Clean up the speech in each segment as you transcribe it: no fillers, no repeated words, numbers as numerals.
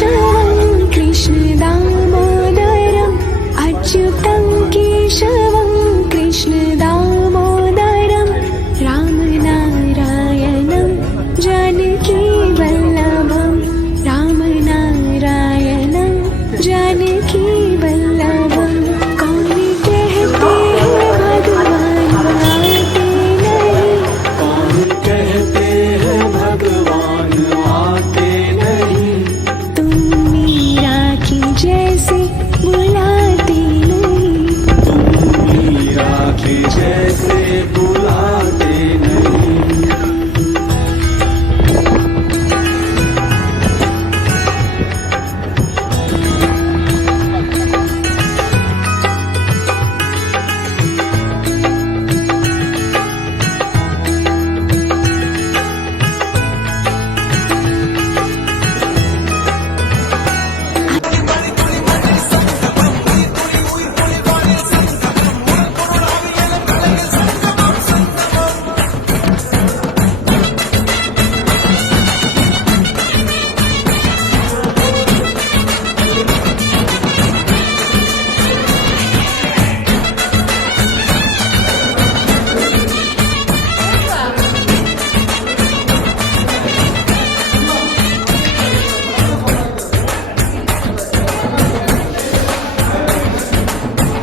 केशवं कृष्णदामोदरम् अच्युतं केशवं कृष्णदामोदरम् रामनारायणं जानकीवल्लभं रामनारायणं जानकीवल्लभं कौन कहते हैं भगवान आते नहीं कौन कहते हैं भगवान आते नहीं तुम मीरा की जैसे बुलाते नहीं मीरा के जैसे बुलाते नहीं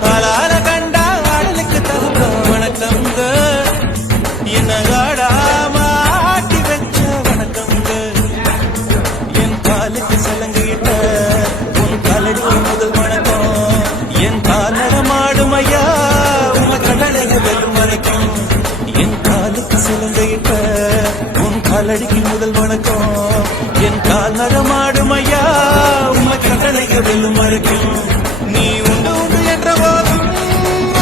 ஆளால கண்டா ஆடலுக்கு தகுந்த வணக்கங்க என்ன ஆடாம ஆட்டி வச்ச வணக்கங்க என் காலுக்கு சலங்கையிட்ட உன் காலடிக்கு முதல் வணக்கம் என் காலடமாடும் ஐயா உங்க கடலைய வெல்லும் வணக்கம் என் காலுக்கு சலங்கையிட்ட உன் காலடிக்கு முதல் வணக்கம் என் கால் நடமாடும் ஐயா உங்க கடலைய வெல்லும் வணக்கம் நீ உண்டு உண்டு என்ற போதும்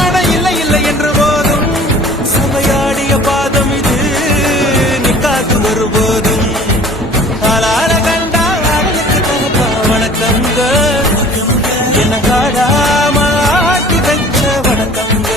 அட இல்லை இல்லை என்ற போதும் சபையாடிய பாதம் இது நீ காத்து வரும்போதும் ஆளால கண்டா ஆடலுக்கு தகப்பா வணக்கங்க என்ன காடாம ஆட்டி வச்ச வணக்கங்க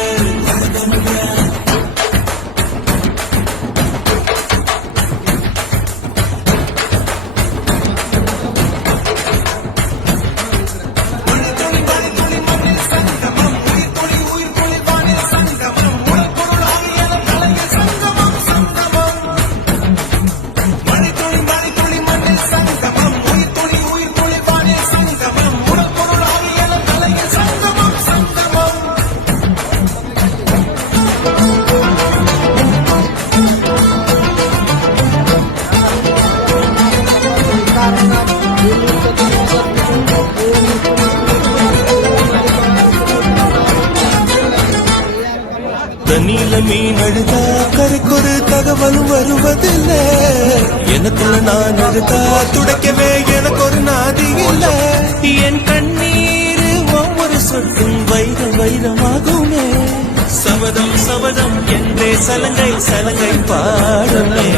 தண்ணியில மீன் அழுதா கரைக்கொரு தகவலும் வருவதில்லை எனக்குள்ள நான் அழுதா துடைக்கவே எனக்கு ஒரு நாதி இல்லை என் கண்ணீர் ஒவ்வொரு சொட்டும் வைரம் வைரமாகுமே சபதம் சபதம் என்றே சலங்கை சலங்கை பாடுமே